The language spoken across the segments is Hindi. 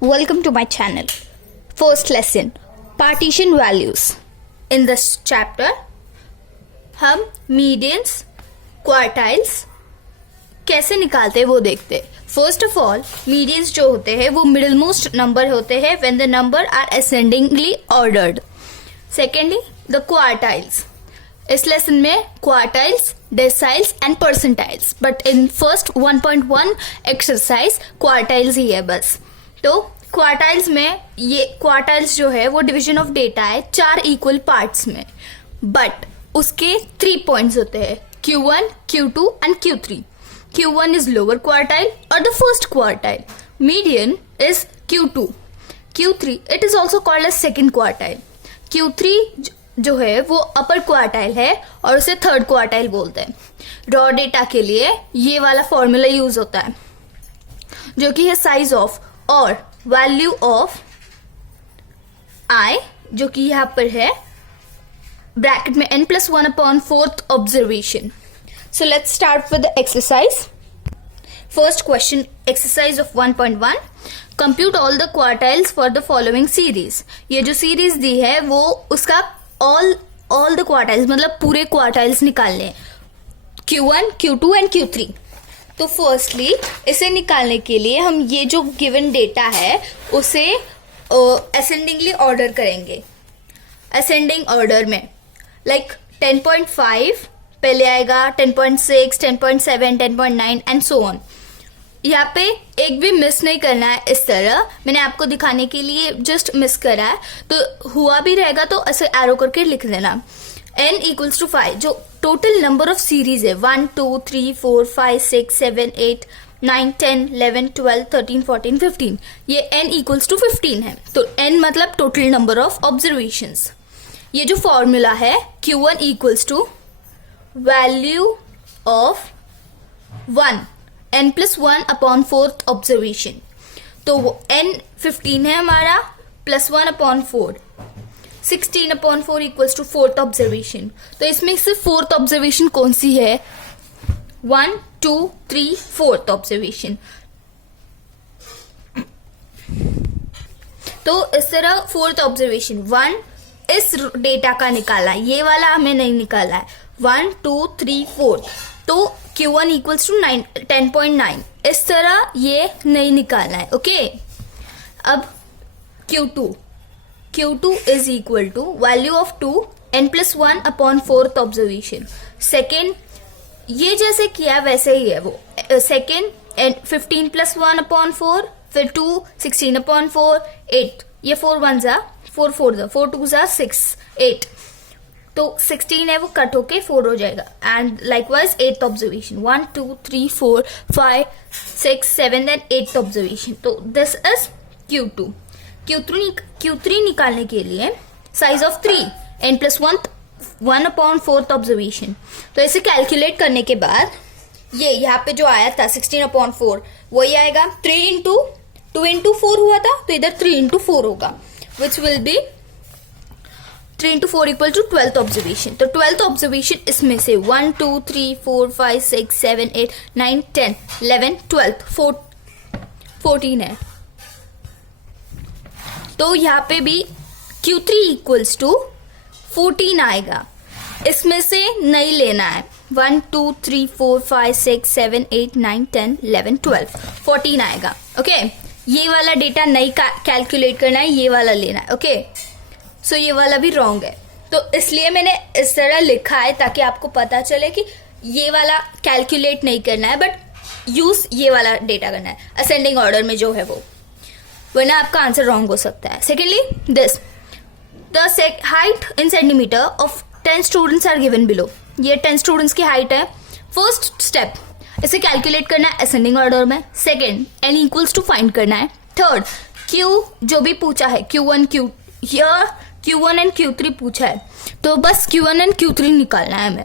Welcome to my channel. First lesson, partition values. In this chapter, हम medians, quartiles कैसे निकालते हैं वो देखते हैं. First of all, medians जो होते हैं वो middle most number होते हैं when the number are ascendingly ordered. Secondly, the quartiles. इस लेसन में quartiles, deciles and percentiles, but in first 1.1 exercise quartiles ही है बस. तो क्वार्टाइल्स में ये क्वार्टाइल्स जो है वो डिवीजन ऑफ डेटा है 4 इक्वल पार्ट्स में, बट उसके 3 पॉइंट्स होते हैं Q1, Q2 and Q3. Q1 is lower quartile और the first quartile. Median is Q2. Q3 it is also called as second quartile. Q3 जो है वो अपर क्वार्टाइल है और उसे थर्ड क्वार्टाइल बोलते हैं. रॉ डेटा के लिए ये वाला फॉर्मूला यूज होता है जो कि है साइज ऑफ और वैल्यू ऑफ आई, जो कि यहां पर है ब्रैकेट में n+1/4 observation. So let's start with the exercise. First question, exercise of 1.1. Compute all the quartiles for the following series. ये जो सीरीज दी है वो उसका ऑल द क्वार्टाइल्स मतलब पूरे क्वार्टाइल्स निकालने हैं, Q1, Q2 एंड Q3. तो फर्स्टली इसे निकालने के लिए हम ये जो गिवन डेटा है उसे असेंडिंगली ऑर्डर करेंगे. असेंडिंग ऑर्डर में लाइक 10.5 पहले आएगा, 10.6, 10.7, 10.9 एंड सो ऑन. यहाँ पे एक भी मिस नहीं करना है. इस तरह मैंने आपको दिखाने के लिए जस्ट मिस करा है, तो हुआ भी रहेगा तो ऐसे एरो करके लिख देना. n इक्वल्स टू 5 जो टोटल नंबर ऑफ सीरीज है 1, 2, 3, 4, 5, 6, 7, 8, 9, 10, 11, 12, 13, 14, 15. ये n इक्वल्स टू 15 है. तो n मतलब टोटल नंबर ऑफ ऑब्जर्वेशंस. ये जो फॉर्मूला है Q1 equals to value of 1 n+1/4 observation. तो वो n 15 है हमारा, +1/4 16/4 इक्वल्स टू 4th ऑब्जर्वेशन. तो इसमें से 4th ऑब्जर्वेशन कौन सी है? 1, 2, 3, 4th ऑब्जर्वेशन. तो इस तरह 4th ऑब्जर्वेशन 1 इस डेटा का निकाला है, ये वाला हमें नहीं निकाला है. 1, 2, 3, 4. तो Q1 इक्वल्स टू 10.9. इस तरह ये नहीं निकालना है. ओके. अब Q2 is equal to value of 2 n+1/4 observation. Second ये जैसे किया वैसे ही है वो. सेकेंड 15 +1/4, फिर 2 16/4, 8. ये 4 1 जा 4 4 जा 4 2 जा 6 8. तो 16 है वो कट होके 4 हो जाएगा. And likewise 8th observation 1, 2, 3, 4, 5, 6, 7 and 8th observation. तो दिस इज Q2. Q3 निकालने के लिए साइज ऑफ 3 n+1/4 ऑब्जर्वेशन. तो इसे कैलकुलेट करने के बाद ये यहाँ पे जो आया था 16/4 वही आएगा. 3 × 2 × 4 हुआ था तो इधर 3 × 4 होगा, which will be 3 × 4 equal to 12th observation. तो 12th ऑब्जर्वेशन इसमें से 1, 2, 3, 4, 5, 6, 7, 8, 9, 10, 11, 12, 14 है. तो यहाँ पे भी Q3 इक्वल्स टू 14 आएगा. इसमें से नहीं लेना है. 1, 2, 3, 4, 5, 6, 7, 8, 9, 10, 11, 12, 14 आएगा. ओके. ये वाला डेटा नहीं कैलकुलेट करना है, ये वाला लेना है. ओके. सो ये वाला भी रॉन्ग है. तो इसलिए मैंने इस तरह लिखा है ताकि आपको पता चले कि ये वाला कैलकुलेट नहीं करना है, बट यूज ये वाला डेटा करना है असेंडिंग ऑर्डर में जो है वो, वरना आपका आंसर रॉन्ग हो सकता है. Secondly this the height in centimetre of 10 students are given below. ये 10 स्टूडेंट्स की हाइट है. फर्स्ट स्टेप इसे कैलकुलेट करना है असेंडिंग ऑर्डर में. Second n equals to find करना है. थर्ड Q जो भी पूछा है Q1 एंड Q3 पूछा है तो बस Q1 एंड Q3 निकालना है हमें.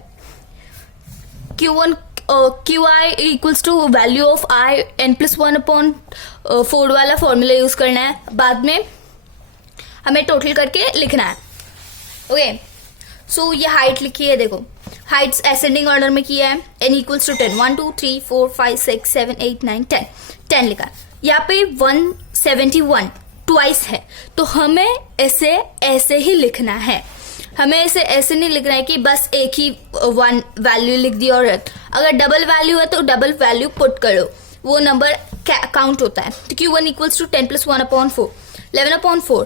QI equals to value of I n+1/4 वाला फॉर्मूला यूज करना है. बाद में हमें टोटल करके लिखना है. ओके. सो ये हाइट लिखी है, देखो हाइट्स असेंडिंग ऑर्डर में किया है. n इक्वल्स टू 10 1 2 3 4 5 6 7 8 9 10 लिखा. यहाँ पे 1 71 ट्वाइस है, तो हमें इसे ऐसे ही लिखना है। हमें इसे ऐसे नहीं लिखना है कि बस एक ही वन वैल्यू लिख दी और अगर डबल वैल्यू है तो डबल वैल्यू पुट करो, वो नंबर काउंट होता है। तो Q1 इक्वल्स टू 10 + 1/4 11/4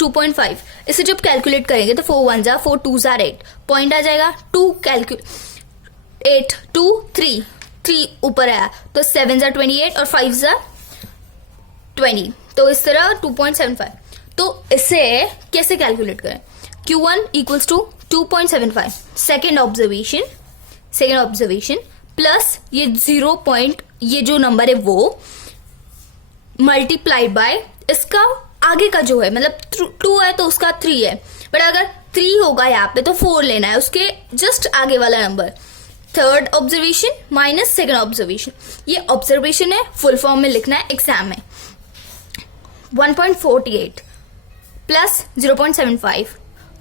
2.5। इसे जब कैलकुलेट करेंगे तो 4 1 4 2 8 पॉइंट आ जाएगा 2 8 2 3 ऊपर आया तो 7 28 और 5 20, तो इस तरह 2.75। तो इसे कैसे कैलकुलेट करें? Q1 equals to 2.75 second observation plus ये 0 पॉइंट, ये जो नंबर है वो मल्टीप्लाइड बाय इसका आगे का जो है, मतलब 2 है तो उसका 3 है, बट अगर 3 होगा यहाँ पे तो 4 लेना है उसके जस्ट आगे वाला number. Third observation minus second observation, ये ऑब्जर्वेशन है, फुल फॉर्म में लिखना है एग्जाम में। 1.48 plus 0.75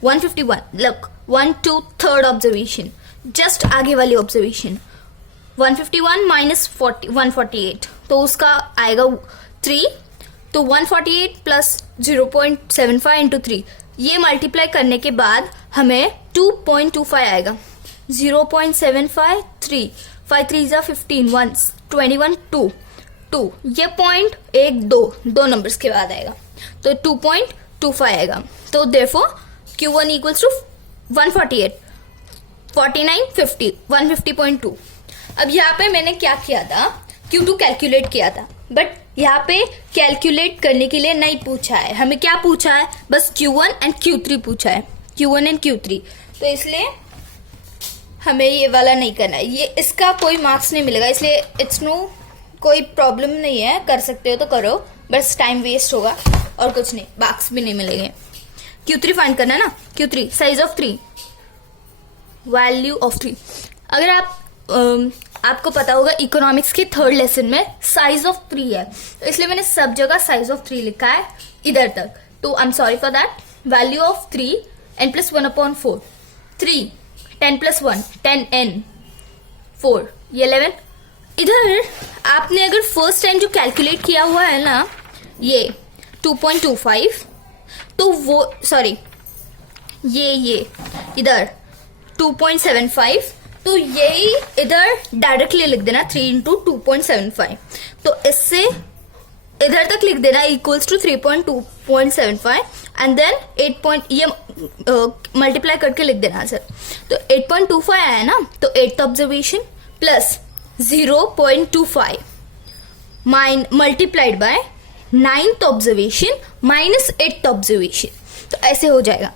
151, look 1 2 third observation just आगे वाली ऑब्जर्वेशन। 151 माइनस 148 तो उसका आएगा 3, तो 148 प्लस 0.75 इंटू 3, ये मल्टीप्लाई करने के बाद हमें 2.25 आएगा। 0.75 3 5 3 15 1 21 2 ये पॉइंट 1 2 नंबर्स के बाद आएगा, तो 2.25 आएगा। तो देयरफॉर Q1 इक्वल्स टू 148 49 50 150.2। अब यहाँ पे मैंने क्या किया था, Q2 कैलकुलेट किया था, बट यहाँ पे कैलकुलेट करने के लिए नहीं पूछा है, हमें क्या पूछा है, बस Q1 एंड Q3 पूछा है, Q1 एंड Q3, तो इसलिए हमें ये वाला नहीं करना है, ये इसका कोई मार्क्स नहीं मिलेगा, इसलिए इट्स नो कोई प्रॉब्लम नहीं है, कर सकते हो तो करो, बस टाइम वेस्ट होगा और कुछ नहीं, मार्क्स भी नहीं मिलेंगे। Q3 फाइंड करना है ना, Q3 size of 3 value of 3। अगर आपको पता होगा इकोनॉमिक्स के थर्ड लेसन में साइज ऑफ 3 है, तो इसलिए मैंने सब जगह साइज ऑफ 3 लिखा है इधर तक, तो I am sorry for that. Value of 3 n + 1/4 3 10 + 1 10 n 4 ये 11। इधर आपने अगर फर्स्ट टाइम जो कैलकुलेट किया हुआ है ना ये 2.25, तो वो सॉरी ये इधर 2.75, तो यही इधर डायरेक्टली लिख देना 3 × 2.75, तो इससे इधर तक लिख देना इक्वल्स टू 3.2.75 एंड देन 8 ये मल्टीप्लाई करके लिख देना सर, तो 8.25 आया ना, तो 8th observation plus 0.25 multiplied by 9th observation minus 8th observation, तो ऐसे हो जाएगा।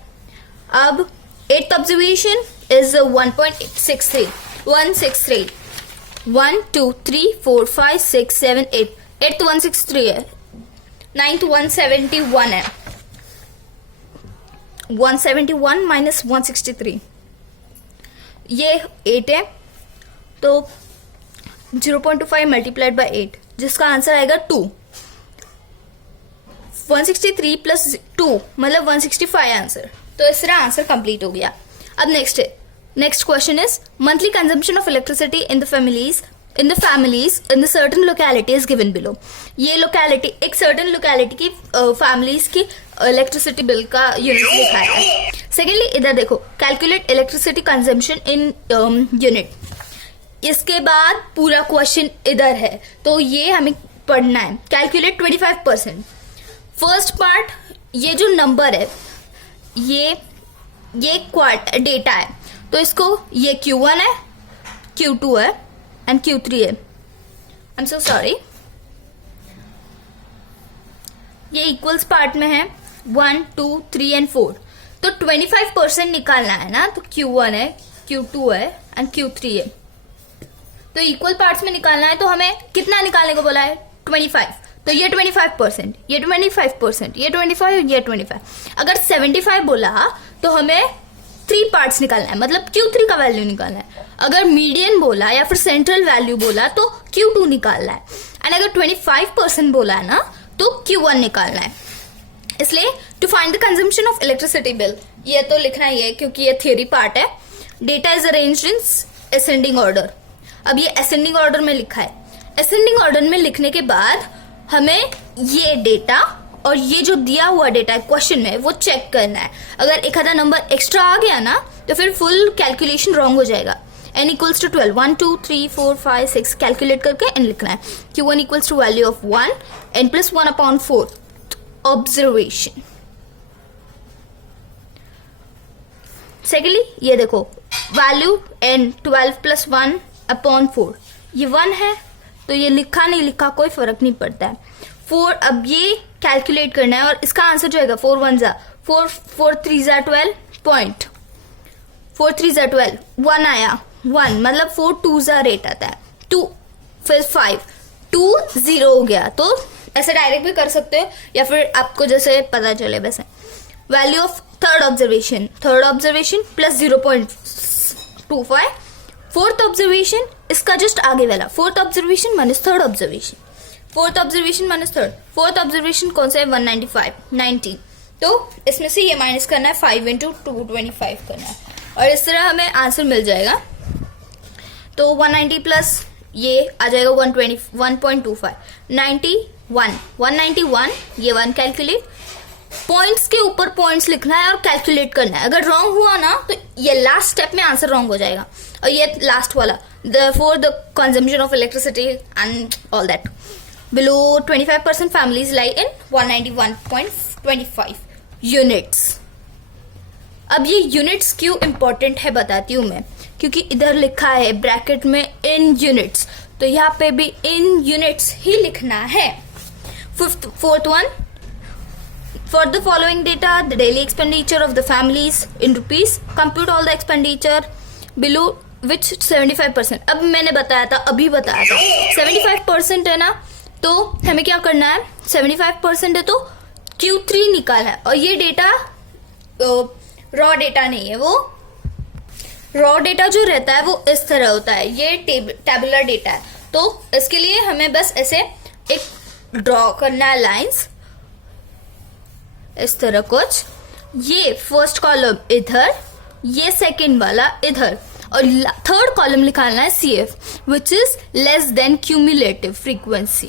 अब 8th ऑब्जर्वेशन इज 1.63 163 1 2 3 4 5 6 7 8 8th 163 है, 9th 171 है, 171 माइनस 163 ये 8 है, तो 0.25 मल्टीप्लाइड बाय 8 जिसका आंसर आएगा 2। 163 प्लस 2 मतलब 165 आंसर, तो इस तरह आंसर कंप्लीट हो गया। अब next question is monthly consumption of electricity in the families in the certain locality is given below. ये लोकेलिटी एक सर्टन लोकेलिटी की फैमिलीज की इलेक्ट्रिसिटी बिल का यूनिट दिखाया है। सेकेंडली इधर देखो calculate electricity consumption in unit, इसके बाद पूरा क्वेश्चन इधर है, तो ये हमें पढ़ना है। कैलकुलेट 25%। फर्स्ट पार्ट ये जो नंबर है ये डेटा है, तो इसको ये Q1 है, Q2 है एंड Q3 है। आई एम सो सॉरी, ये इक्वल्स पार्ट में है 1 2 3 एंड 4, तो 25% निकालना है ना, तो Q1 है, Q2 है एंड Q3 है, तो इक्वल पार्ट्स में निकालना है, तो हमें कितना निकालने को बोला है 25, तो ये 25%, ये 25%, ये 25, ये 25। अगर 75 बोला तो हमें 3 पार्ट्स निकालना है, मतलब Q3 का वैल्यू निकालना है। अगर मीडियन बोला या फिर सेंट्रल वैल्यू बोला तो Q2 निकालना है, एंड अगर 25% बोला है ना तो Q1 निकालना है। इसलिए to find the consumption of electricity bill, ये तो लिखना ही है क्योंकि ये थियरी पार्ट है। Data is arranged in ascending order. अब ये असेंडिंग ऑर्डर में लिखा है, असेंडिंग ऑर्डर में लिखने के बाद हमें ये डेटा और ये जो दिया हुआ डेटा है क्वेश्चन में वो चेक करना है. अगर एक आधा नंबर एक्स्ट्रा आ गया ना तो फिर फुल कैलकुलेशन रॉन्ग हो जाएगा. n इक्वल्स टू 12, 1 2 3 4 5 6 कैलकुलेट करके n लिखना है. q1 equals to value of 1 n plus 1 upon 4 observation. Secondly ये देखो वैल्यू n 12 प्लस 1 अपॉन 4, ये 1 है तो ये लिखा नहीं लिखा कोई फर्क नहीं पड़ता है. 4 अब ये कैलकुलेट करना है और इसका आंसर जो है 4 1 4 4 3 12 पॉइंट 4 3 12 1 आया 1 मतलब 4 2 8 आता है 2 फिर 5 2 0 हो गया. तो ऐसे डायरेक्ट भी कर सकते हो या फिर आपको जैसे पता चले वैसे. Value of third observation plus 0.25. Fourth observation इसका जस्ट आगे वाला fourth observation minus third observation. Fourth observation minus third. Fourth observation कौन सा है 195 19. तो इसमें से ये माइनस करना है 5 इंटू 225 करना है और इस तरह हमें आंसर मिल जाएगा. तो 190 प्लस ये आ जाएगा 121.25 191 ये 1 कैलकुलेट. पॉइंट्स के ऊपर पॉइंट्स लिखना है और कैलकुलेट करना है. अगर रॉन्ग हुआ ना तो ये लास्ट स्टेप में आंसर रॉन्ग हो जाएगा. और ये लास्ट वाला for the consumption of electricity and all that below 25% families lie in 191.25 units. अब ये यूनिट्स क्यों इंपॉर्टेंट है बताती हूँ मैं, क्योंकि इधर लिखा है ब्रैकेट में इन यूनिट्स, तो यहाँ पे भी इन यूनिट्स ही लिखना है. Fourth one, for the following data the daily expenditure of the families in rupees, compute all the expenditure below which 75%. अब मैंने बताया था 75% है ना, तो हमें क्या करना है 75% है तो Q3 निकालना है. और ये डेटा रॉ डेटा नहीं है, वो रॉ डेटा जो रहता है वो इस तरह होता है, ये टेबुलर डेटा है. तो इसके लिए हमें बस ऐसे एक ड्रॉ करना है लाइंस इस तरह कुछ. ये फर्स्ट कॉलम इधर, ये सेकंड वाला इधर और थर्ड कॉलम निकालना है CF which is less than cumulative frequency.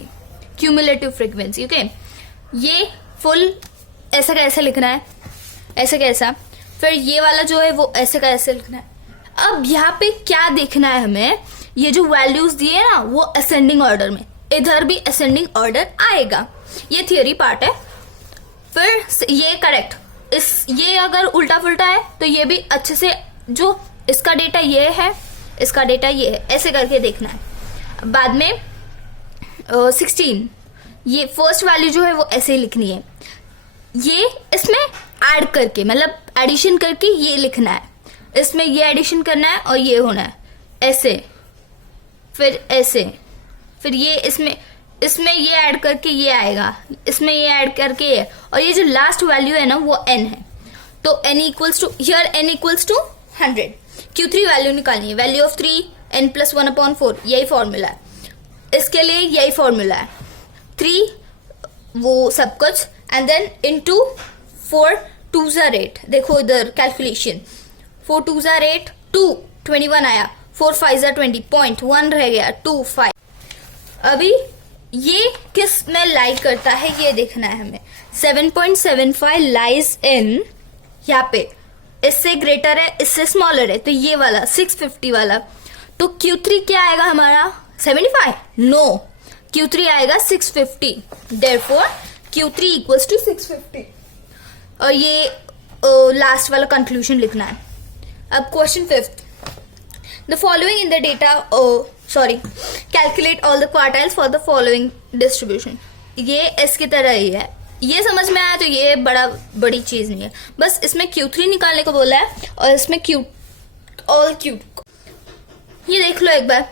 Okay. ये फुल ऐसा कैसे लिखना है, ऐसे कैसा. फिर ये वाला जो है वो ऐसे का ऐसे लिखना है. अब यहाँ पे क्या देखना है हमें, ये जो वैल्यूज दिए ना वो असेंडिंग ऑर्डर में, इधर भी असेंडिंग ऑर्डर आएगा. ये थियोरी पार्ट है. फिर ये करेक्ट, ये अगर उल्टा पुल्टा है तो ये भी अच्छे से, जो इसका डेटा ये है इसका डेटा ये है, ऐसे करके देखना है. बाद में 16 ये फर्स्ट वैल्यू जो है वो ऐसे ही लिखनी है. ये इसमें ऐड करके मतलब एडिशन करके ये लिखना है, इसमें ये एडिशन करना है और ये होना है ऐसे, फिर ऐसे, फिर ये इसमें ये ऐड करके ये आएगा, इसमें ये ऐड करके ये, और ये जो लास्ट वैल्यू है ना वो n है. तो n equals to here n equals to 100. Q3 value निकालनी है, value of 3 n plus 1 upon 4, यही फॉर्मूला है. इसके लिए यही फॉर्मूला है 3 वो सब कुछ एंड देन इनटू 4 2 8. देखो इधर कैलकुलेशन 4 2 8 2 21 आया, 4 5 20 पॉइंट 1 रह गया 2 5. अभी ये किस में लाई करता है ये देखना है हमें. 7.75 लाइज इन, यहाँ पे इससे ग्रेटर है इससे स्मॉलर है, तो ये वाला 650 वाला. तो Q3 क्या आएगा हमारा 75? नो, Q3 आएगा 650. Therefore Q3 equals to 650. और ये लास्ट वाला कंक्लूजन लिखना है. अब question 5th, the following in the data calculate all the quartiles for the following distribution. ये इसकी तरह ही है, ये समझ में आया तो ये बड़ी चीज नहीं है. बस इसमें Q3 निकालने को बोला है और इसमें ऑल Q. ये देख लो एक बार,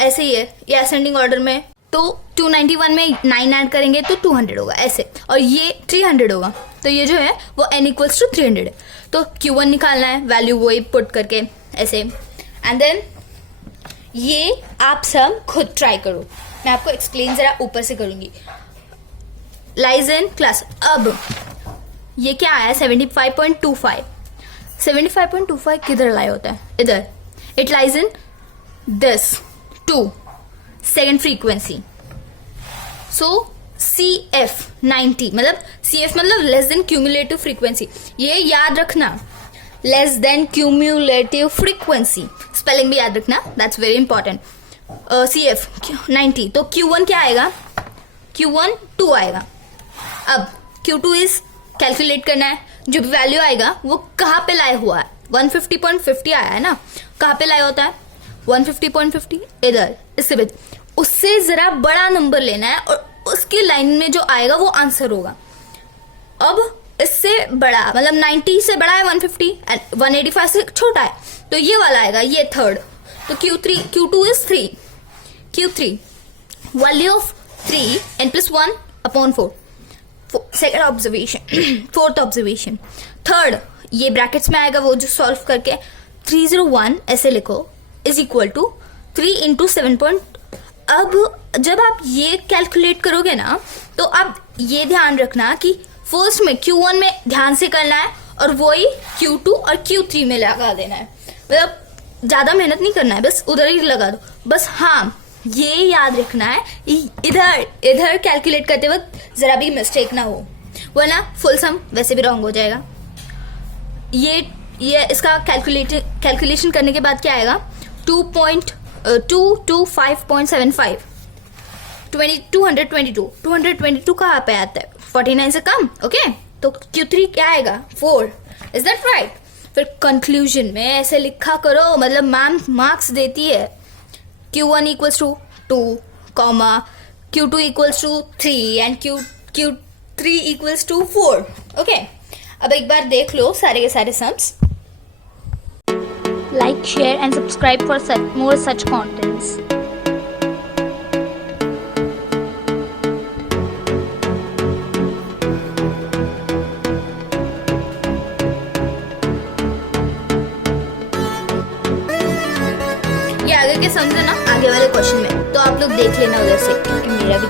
ऐसे ही है ये असेंडिंग ऑर्डर में. तो 291 में 9 ऐड करेंगे तो 200 होगा ऐसे, और ये 300 होगा. तो ये जो है वो n इक्वल्स टू 300 है. तो Q1 निकालना है, वैल्यू वही पुट करके ऐसे. एंड देन ये आप सब खुद ट्राई करो, मैं आपको एक्सप्लेन जरा ऊपर से करूंगी. Lies in class. अब ये क्या आया 75.25. 75.25 किधर लाई होता है, इधर. It lies in this 2 second frequency. So CF 90, मतलब CF मतलब लेस देन क्यूमुलेटिव फ्रीक्वेंसी, ये याद रखना, less than cumulative frequency, spelling भी याद रखना, दैट्स वेरी इंपॉर्टेंट। CF 90, तो Q1 क्या आएगा, Q1 2 आएगा। अब Q2 इज कैलकुलेट करना है, जो भी वैल्यू आएगा वो कहाँ पे लाया हुआ है, 150.50 आया है ना, कहाँ पे लाया होता है 150.50, इधर इससे भी, उससे जरा बड़ा नंबर लेना है और उसकी लाइन में जो आएगा वो आंसर होगा। अब इससे बड़ा मतलब 90 से बड़ा है 150 एंड 185 से छोटा है, तो ये वाला आएगा, ये थर्ड, तो Q2 is 3, Q3 value of 3 n+1/4, second observation. Fourth observation, third ये ब्रैकेट्स में आएगा, वो जो सॉल्व करके 301 ऐसे लिखो इज इक्वल टू 3 × 7. अब जब आप ये कैलकुलेट करोगे ना, तो आप ये ध्यान रखना कि फर्स्ट में Q1 में ध्यान से करना है और वही Q2 और Q3 में लगा देना है, मतलब ज्यादा मेहनत नहीं करना है, बस उधर ही लगा दो बस। हाँ, ये याद रखना है इधर कैलकुलेट करते वक्त जरा भी मिस्टेक ना हो, वरना फुल सम वैसे भी रॉन्ग हो जाएगा। ये इसका कैलकुलेशन करने के बाद क्या आएगा, 225.75, 222 कहाँ पे आता है, 49 से कम, ओके। तो Q3 क्या आएगा, 4, इज दैट राइट। फिर कंक्लूजन में ऐसे लिखा करो, मतलब मैम मार्क्स देती है, Q1 = 2, Q2 = 3 and Q3 = 4, okay. अब एक बार देख लो सारे के सारे sums. Like, share and subscribe for more such contents. ये आगे के सम्स है ना, आगे वाले क्वेश्चन में, तो आप लोग देख लेना उधर से, क्योंकि मेरा भी